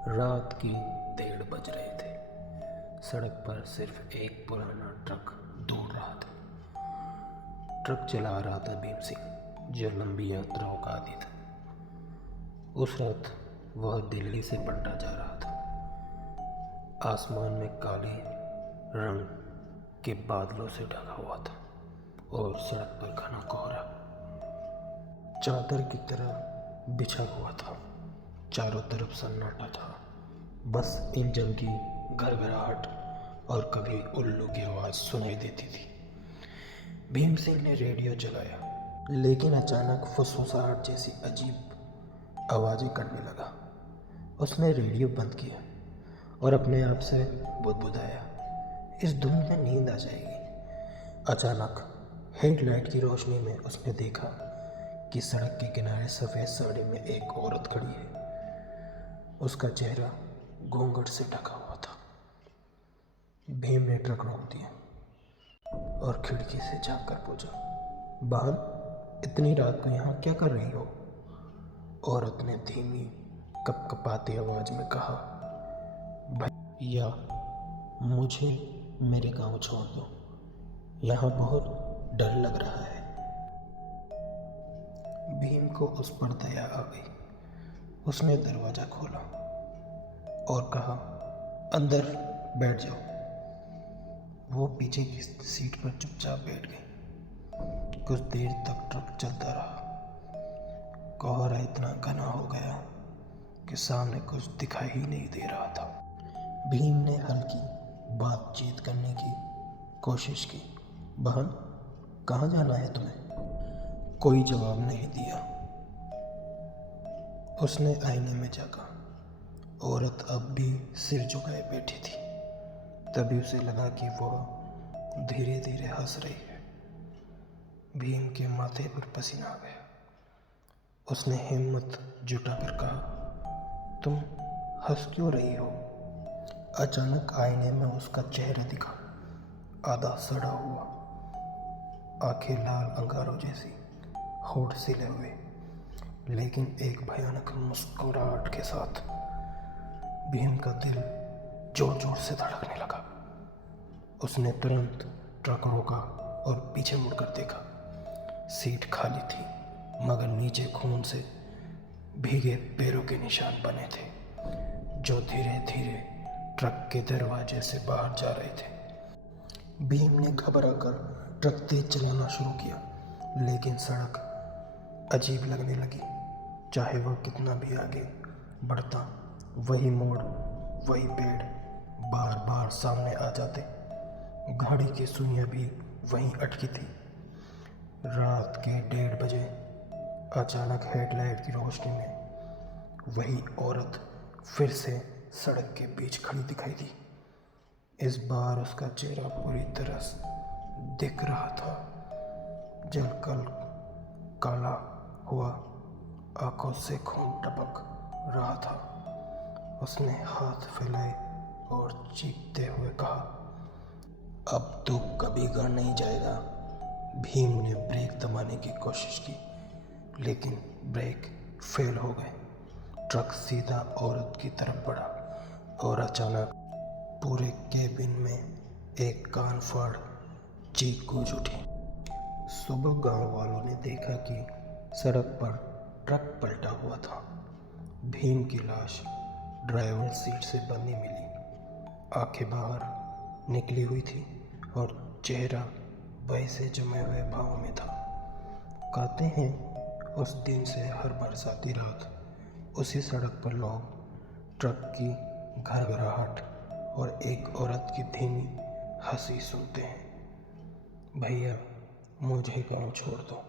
रात की 1:30 बज रहे थे। सड़क पर सिर्फ एक पुराना ट्रक दौड़ रहा था। ट्रक चला रहा था भीम सिंह, जो लंबी यात्राओं का आदी था। उस रात वह दिल्ली से पटना जा रहा था। आसमान में काले रंग के बादलों से ढका हुआ था और सड़क पर घना कोहरा चादर की तरह बिछा हुआ था। चारों तरफ सन्नाटा था। बस इंजन की घरघराहट और कभी उल्लू की आवाज़ सुनाई देती थी। भीम सिंह ने रेडियो चलाया, लेकिन अचानक फुसफुसाहट जैसी अजीब आवाज़ें करने लगा। उसने रेडियो बंद किया और अपने आप से बुदबुदाया, इस धुन में नींद आ जाएगी। अचानक हेडलाइट की रोशनी में उसने देखा कि सड़क के किनारे सफ़ेद साड़ी में एक औरत खड़ी है। उसका चेहरा घूंघट से ढका हुआ था। भीम ने ट्रक रोक दिया और खिड़की से झांक कर पूछा, बहन, इतनी रात को यहाँ क्या कर रही हो? औरत ने धीमी कपकपाती आवाज में कहा, भैया, मुझे मेरे गांव छोड़ दो, यहाँ बहुत डर लग रहा है। भीम को उस पर दया आ गई। उसने दरवाज़ा खोला और कहा, अंदर बैठ जाओ। वो पीछे की सीट पर चुपचाप बैठ गई। कुछ देर तक ट्रक चलता रहा। कोहरा इतना घना हो गया कि सामने कुछ दिखाई ही नहीं दे रहा था। भीम ने हल्की बातचीत करने की कोशिश की, बहन, कहाँ जाना है तुम्हें? कोई जवाब नहीं दिया। उसने आईने में झांका। औरत अब भी सिर झुकाए बैठी थी। तभी उसे लगा कि वह धीरे धीरे हंस रही है। भीम के माथे पर पसीना आ गया। उसने हिम्मत जुटाकर कहा, तुम हंस क्यों रही हो? अचानक आईने में उसका चेहरा दिखा, आधा सड़ा हुआ, आंखें लाल अंगारों जैसी, होठ सिले हुए, लेकिन एक भयानक मुस्कुराहट के साथ। भीम का दिल जोर जोर से धड़कने लगा। उसने तुरंत ट्रक रोका और पीछे मुड़कर देखा। सीट खाली थी, मगर नीचे खून से भीगे पैरों के निशान बने थे, जो धीरे धीरे ट्रक के दरवाजे से बाहर जा रहे थे। भीम ने घबराकर ट्रक तेज चलाना शुरू किया, लेकिन सड़क अजीब लगने लगी। चाहे वह कितना भी आगे बढ़ता, वही मोड़, वही पेड़ बार बार सामने आ जाते। घड़ी की सुइयां भी वहीं अटकी थी। रात के 1:30 बजे अचानक हेडलाइट की रोशनी में वही औरत फिर से सड़क के बीच खड़ी दिखाई दी। इस बार उसका चेहरा पूरी तरह दिख रहा था, जलकर काला हुआ, आंखों से खून टपक रहा था। उसने हाथ फैलाए और चीखते हुए कहा, अब तो कभी घर नहीं जाएगा। भीम ने ब्रेक दबाने की कोशिश की, लेकिन ब्रेक फेल हो गए। ट्रक सीधा औरत की तरफ बढ़ा और अचानक पूरे केबिन में एक कान फाड़ चीख गूंज उठी। सुबह गांव वालों ने देखा कि सड़क पर ट्रक पलटा हुआ था। भीम की लाश ड्राइवर सीट से बंधी मिली, आंखें बाहर निकली हुई थी और चेहरा वैसे जमे हुए भाव में था। कहते हैं उस दिन से हर बरसाती रात उसी सड़क पर लोग ट्रक की घरघराहट और एक औरत की धीमी हंसी सुनते हैं। भैया, मुझे गांव छोड़ दो।